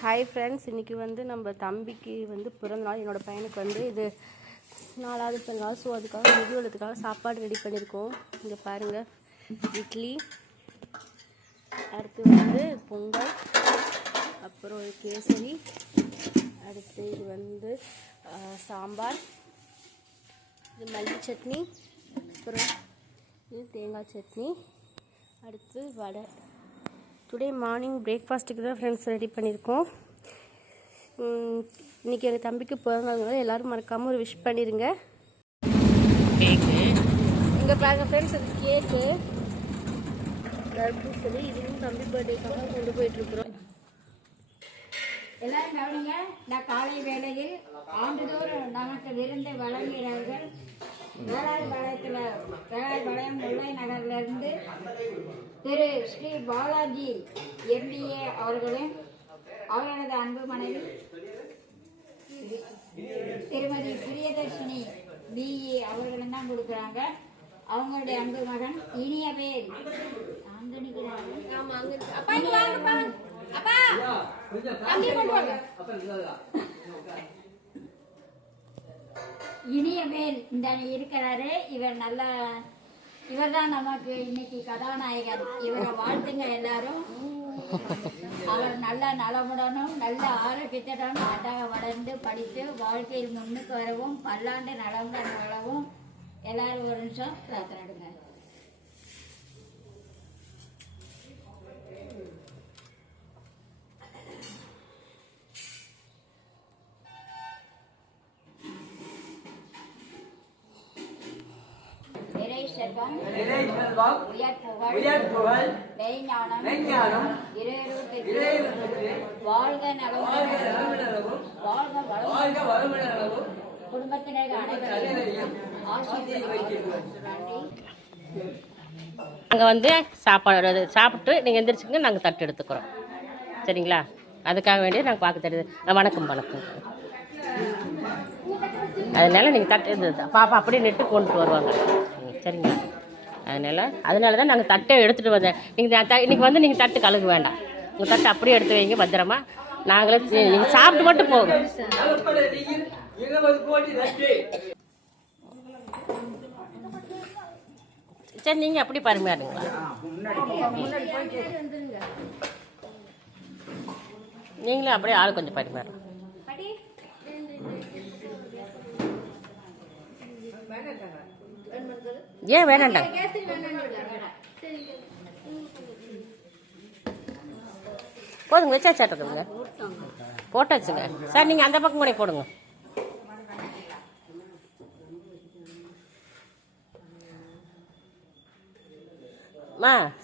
Hi friends, இன்றைக்கி வந்து நம்ம தம்பிக்கு வந்து பிறந்தநாள். என்னோடய பையனுக்கு வந்து இது 4வது பிறந்தநாள். ஸோ அதுக்காக முதியோலத்துக்காக சாப்பாடு ரெடி பண்ணியிருக்கோம். இங்கே பாருங்கள், இட்லி, அடுத்து வந்து பொங்கல், அப்புறம் கேசரி, அடுத்து இது வந்து சாம்பார், இது மல்லி சட்னி, அப்புறம் இது தேங்காய் சட்னி, அடுத்து வடை. டுடே மார்னிங் பிரேக்ஃபாஸ்ட்டுக்கு தான் ஃப்ரெண்ட்ஸ் ரெடி பண்ணியிருக்கோம். இன்றைக்கி எங்கள் தம்பிக்கு பிறந்தநாள், எல்லோரும் மறக்காமல் ஒரு விஷ் பண்ணிடுங்க. கேக்கு இங்கே பாருங்க ஃப்ரெண்ட்ஸ், அது கேக்கு தர்பூசணி. இதுவும் தம்பி பர்த்டேக்காக கொண்டு போயிட்டுருக்குறோம். எல்லாரும் கவனிங்க. நான் காலை வேளையில் ஆண்டுதோறும் நமக்கு விருந்தை வழங்குகிறார்கள். வேளாண் பாளையம் முல்லை நகரிலிருந்து திரு ஸ்ரீ பாலாஜி MBA அவர்களும் அவர்களது அன்பு மனைவி திருமதி பிரியதர்ஷினி BE அவர்களும் தான் கொடுக்குறாங்க. அவங்களுடைய அன்பு மகன் இனிய பேர் இனியவேல் இந்த இருக்கிறாரு. இவர் தான் நமக்கு இன்னைக்கு கதாநாயகர். இவரை வாழ்த்துங்க எல்லாரும். அவர் நல்ல நலமுடனும் நல்ல ஆரோக்கியத்துடன் அழகாக வளர்ந்து படித்து வாழ்க்கையில் முன்னுக்கு வரவும் பல்லாண்டு நலமுடன் வாழவும் எல்லாரும் ஒரு நிமிஷம் பிரார்த்தனைடுங்க. குடும்பத்தினர் நாங்கள் வந்து சாப்பாடு சாப்பிட்டு நீங்கள் எந்திரிச்சுங்க, நாங்கள் தட்டு எடுத்துக்கிறோம். சரிங்களா? அதுக்காக வேண்டிய நாங்கள் பார்க்க தெரியுது. வணக்கம் வணக்கம். அதனால் நீங்கள் தட்டு பாப்பா அப்படியே நெட்டு கொண்டுட்டு வருவாங்க. சரிங்களா? அதனால தான் நாங்கள் தட்டை எடுத்துகிட்டு வந்தேன். நீங்கள் இன்றைக்கி வந்து நீங்கள் தட்டு கழுக வேண்டாம். உங்கள் தட்டை அப்படியே எடுத்து வைங்க பத்திரமா. நாங்களே நீங்கள் சாப்பிட்டு மட்டும் போகும். சரி, நீங்கள் அப்படி பரிமாறுங்களா? நீங்களே அப்படியே ஆள் கொஞ்சம் பரிமாறுங்க. ஏன் வேணாண்டாங்க? போதுங்க, வச்சா சாட்டுங்க, போட்டாச்சுங்க. சார் நீங்கள் அந்த பக்கம் கூட போடுங்க.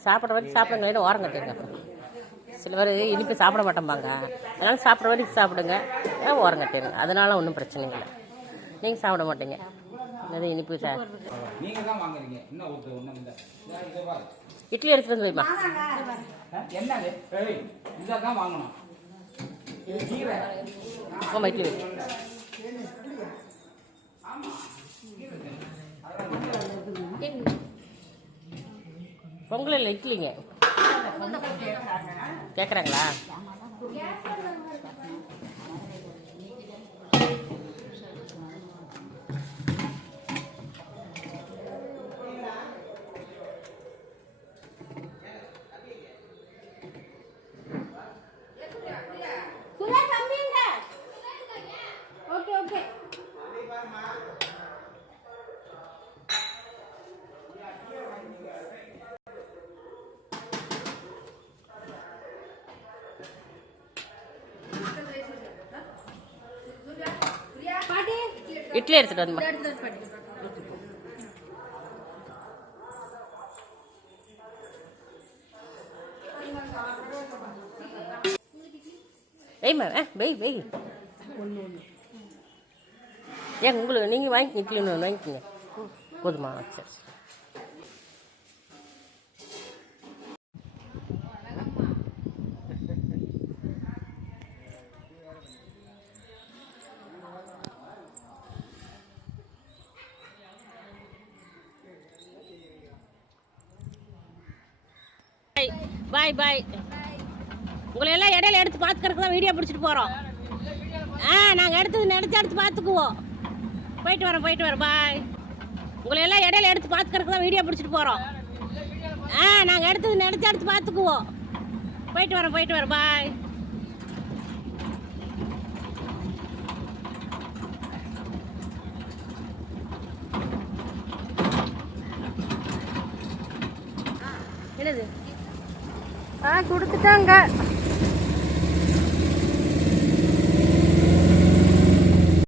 சாப்பிட்ற வரைக்கும் சாப்பிடுங்க, இல்லை ஓரம் கட்டிடுங்க. அப்புறம் சில பேர் இனிப்பு சாப்பிட மாட்டோம்பாங்க. அதனால் சாப்பிட்ற வரைக்கும் சாப்பிடுங்க, ஓரம் கட்டிடுங்க. அதனால ஒன்றும் பிரச்சனை இல்லை. நீங்கள் சாப்பிட மாட்டீங்க, அது இனிப்பு. சார் இட்லி எடுத்துட்டு வந்து வைமா. இட்லி பொங்கல் இல்லை, இட்லிங்க கேட்குறாங்களா? இட்லி எடுத்துட்டு வந்துமா. வெய்மா, வெய் வெய். ஏன் உங்களுக்கு நீங்கள் வாங்கிக்கங்க, இட்லி ஒன்று வாங்கிக்கோங்க. போதுமா? சரி. Bye bye. உங்களை எல்லாம் இடையில எடுத்து பார்த்துக்கிறதுக்கு தான் வீடியோ பிடிச்சிட்டு போகிறோம். நாங்கள் நினச்சி எடுத்து பார்த்துக்குவோம். போயிட்டு வரோம் பாய். உங்களை எல்லாம் இடையில எடுத்து பார்த்துக்கிறதுக்கு தான் வீடியோ பிடிச்சிட்டு போகிறோம். நாங்கள் நினச்சி எடுத்து பார்த்துக்குவோம். போயிட்டு வரோம் பாய். என்னது கொடுத்துட்டாங்க.